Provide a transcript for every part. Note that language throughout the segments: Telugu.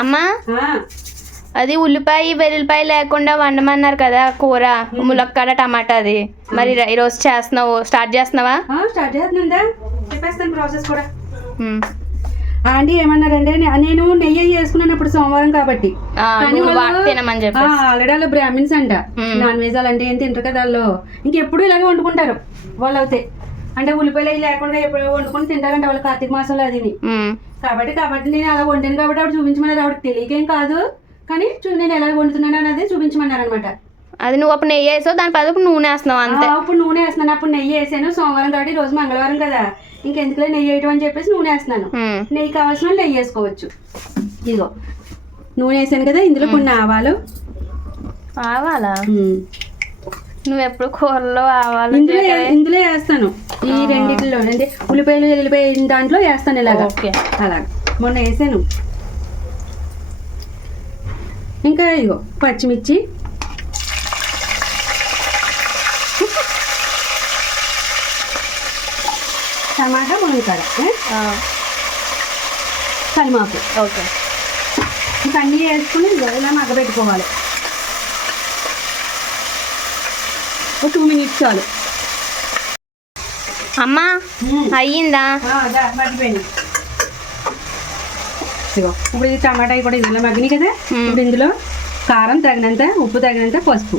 అమ్మా అది ఉల్లిపాయ వెల్లుల్లిపాయ లేకుండా వండమన్నారు కదా కూర, ములక్కాడ టమాటా అది. మరి ఈరోజు స్టార్ట్ చేస్తున్నావా? స్టార్ట్ చేస్తున్నా, చెప్పేస్తాను ప్రాసెస్ కూడా. ఆంటీ ఏమన్నారంటే నేను నెయ్యి వేసుకున్నాను ఇప్పుడు సోమవారం కాబట్టి, ఆల్రెడీ వాళ్ళు బ్రాహ్మిన్స్ అంట, నాన్ వెజ్ అలాంటి ఏం తింటారు కదా వాళ్ళు, ఇంకెప్పుడు ఇలాగే వండుకుంటారు వాళ్ళు. అయితే అంటే ఉల్లిపాయలు లేకుండా ఎప్పుడు వండుకొని తింటారంట వాళ్ళు కార్తీక మాసంలో అది. కాబట్టి నేను అలా వండాను కాబట్టి ఆవిడ చూపించమన్నారు. ఆవిడకి తెలియకేం కాదు కానీ నేను ఎలా వండుతున్నాను అనేది చూపించమన్నారు అనమాట. అది నువ్వు అప్పుడు నెయ్యి వేసావు, దాని పది నూనె వేస్తున్నావు అంతే. అప్పుడు నూనె వేస్తున్నాను, అప్పుడు నెయ్యి వేసాను సోమవారం కాబట్టి, రోజు మంగళవారం కదా ఇంకెందుకులే నెయ్యి వేయటం అని చెప్పేసి నూనె వేస్తున్నాను. నెయ్యి కావాల్సిన నెయ్యి వేసుకోవచ్చు. ఇదిగో నూనె వేసాను కదా, ఇందులో కొన్ని ఆవాలు. ఆవాలా? నువ్వు ఎప్పుడు కూరలో ఆవాలు ఇందులో వేస్తాను, ఈ రెండిట్లో అంటే ఉల్లిపాయలు వెల్లిపాయ దాంట్లో వేస్తాను ఇలాగా. అలాగా మొన్న వేసాను. ఇంకా ఇదిగో పచ్చిమిర్చి, టమాటా, మునక్కాడ, కలిమాకు. ఓకే, ఇంకా అన్నీ వేసుకుని ఇలా మగ్గబెట్టుకోవాలి. ఒక 2 minutes చాలు. అమ్మా అయ్యిందా? మగ్గిపోయింది. ఇదిగో ఇప్పుడు ఇది టమాటా కూడా ఇందులో మగ్గినాయి కదా. ఇప్పుడు ఇందులో కారం తగినంత, ఉప్పు తగినంత, పసుపు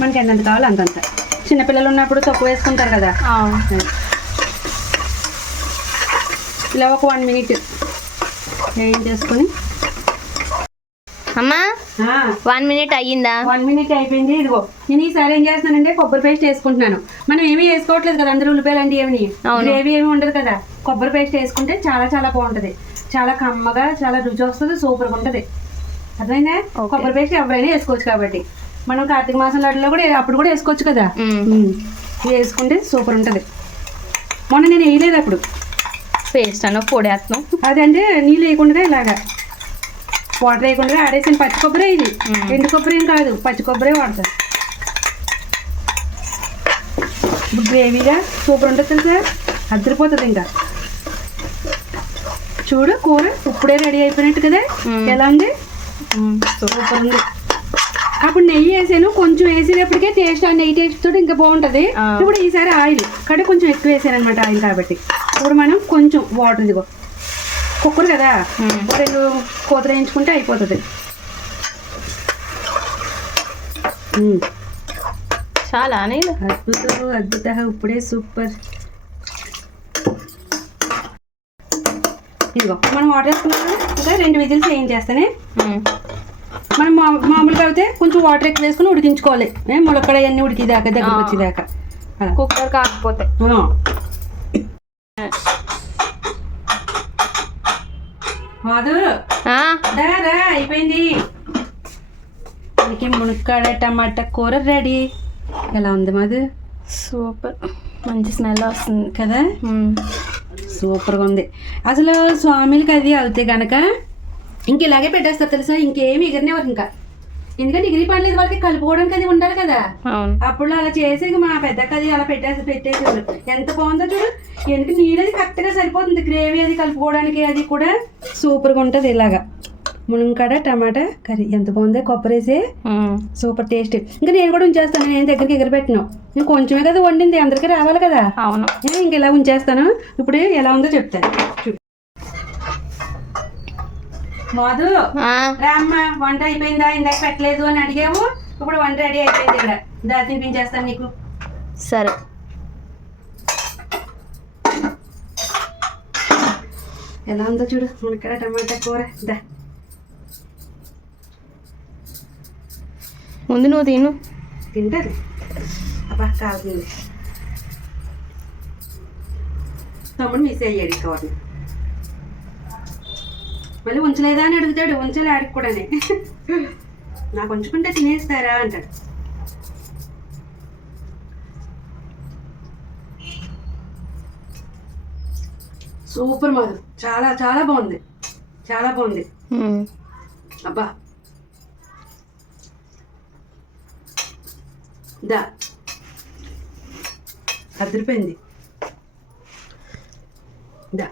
మనకి ఎంతంత కావాలో అంతంత. చిన్నపిల్లలు ఉన్నప్పుడు తక్కువ వేసుకుంటారు కదా. ఇలా ఒక 1 minute వేయించేసుకొని. అమ్మా 1 minute అయ్యిందా? 1 minute అయిపోయింది. ఇదిగో నేను ఈసారి ఏం చేస్తున్నానంటే కొబ్బరి పేస్ట్ వేసుకుంటున్నాను. మనం ఏమీ వేసుకోవట్లేదు కదా, అందరూ ఉల్లిపాయలు అంటే ఏమి గ్రేవీ ఏమి ఉండదు కదా. కొబ్బరి పేస్ట్ వేసుకుంటే చాలా చాలా బాగుంటది, చాలా కమ్మగా, చాలా రుచి వస్తుంది, సూపర్గా ఉంటుంది. అర్థమైందా? కొబ్బరి పేస్ట్ ఎవరైనా వేసుకోవచ్చు కాబట్టి మనం కార్తీక మాసం లడ్డులో కూడా అప్పుడు కూడా వేసుకోవచ్చు కదా. వేసుకుంటే సూపర్ ఉంటుంది. మొన్న నేను వేయలేదు అప్పుడు పేస్ట్ అన్న పొడేస్తున్నాం. అదంటే నీళ్ళు వేయకుండా ఇలాగా వాటర్ వేయకుండా ఆడేసాను. పచ్చి కొబ్బరి ఇది, ఎండు కొబ్బరి ఏం కాదు, పచ్చి కొబ్బరి వాడతారు. ఇప్పుడు గ్రేవీగా సూపర్ ఉంటుంది తెలుసా, అదిరిపోతుంది. ఇంకా చూడు కూర ఇప్పుడే రెడీ అయిపోయినట్టు కదా. ఎలా ఉంది? సూపర్ ఉంది. అప్పుడు నెయ్యి వేసాను, కొంచెం వేసేటప్పటికే టేస్ట్, ఆ నెయ్యి టేస్ట్ తోటి ఇంకా బాగుంటుంది. ఇప్పుడు ఈసారి ఆయిల్ కాబట్టి కొంచెం ఎక్కువ వేసాను అనమాట ఆయిల్ కాబట్టి. ఇప్పుడు మనం కొంచెం వాటర్, ఇదిగో కుక్కర్ కదా, 2 కూతలు వేయించుకుంటే అయిపోతుంది. చాలా అద్భుత ఇప్పుడే సూపర్. ఇదిగో మనం వాటర్ వేసుకున్నాం కదా, ఇంకా 2 విజిల్స్ వేయించేస్తానే. మనం మామూలుగా అయితే కొంచెం వాటర్ ఎక్కువ వేసుకుని ఉడికించుకోవాలి. ములక్కడ అన్నీ ఉడికిదాకా, దగ్గరకు వచ్చేదాకా. కుక్కర్ కాకపోతే మాధు అయిపోయింది. మనకి మునక్కాడ టమాటా కూర రెడీ. ఎలా ఉంది మాధు? సూపర్, మంచి స్మెల్ వస్తుంది కదా. సూపర్గా ఉంది. అసలు స్వామిలకి అది అవుతే కనుక ఇంక ఇలాగే పెట్టేస్తారు తెలుసా, ఇంకేమి ఎగిరినేవారు ఇంకా. ఎందుకంటే ఎగిరి పడలేదు, వాళ్ళకి కలుపుకోవడానికి అది ఉండాలి కదా. అప్పుడు అలా చేసి మా పెద్దకి అది అలా పెట్టేసేవారు. ఎంత బాగుందో చూడు, ఎందుకు నీళ్ళు అది కరెక్ట్గా సరిపోతుంది. గ్రేవీ అది కలుపుకోవడానికి అది కూడా సూపర్గా ఉంటుంది. ఇలాగా మునక్కాడ టమాటా కర్రీ ఎంత బాగుందో, కొబ్బరి వేసి సూపర్ టేస్ట్. ఇంకా నేను కూడా ఉంచేస్తాను, నేను దగ్గరికి ఎగిరిపెట్టినాను. నేను కొంచెమే కదా వండింది, అందరికీ రావాలి కదా. అవును, ఇంక ఇలా ఉంచేస్తాను. ఇప్పుడు ఎలా ఉందో చెప్తాను. మాధు రామ్మ, వంట అయిపోయిందా? ఇందాక పెట్టలేదు అని అడిగావు, ఇప్పుడు వంట రెడీ అయిపోయింది. ఇక్కడ దా తినిపించేస్తాను నీకు. సరే. ఎలా ఉందో చూడు మునక్కాడ టమాటా కూర. దా ముందు నువ్వు తిను. తింటారు. అబ్బా కాదు, తమ్ముడు మిస్ అయ్యాడు కూరని. మళ్ళీ ఉంచలేదా అని అడుగుతాడు. ఉంచాలి ఆడికి కూడా, నాకు ఉంచుకుంటే తినేస్తారా అంటాడు. సూపర్ మాధు, చాలా చాలా బాగుంది, చాలా బాగుంది. అబ్బా దా అదిరిపోయింది. దా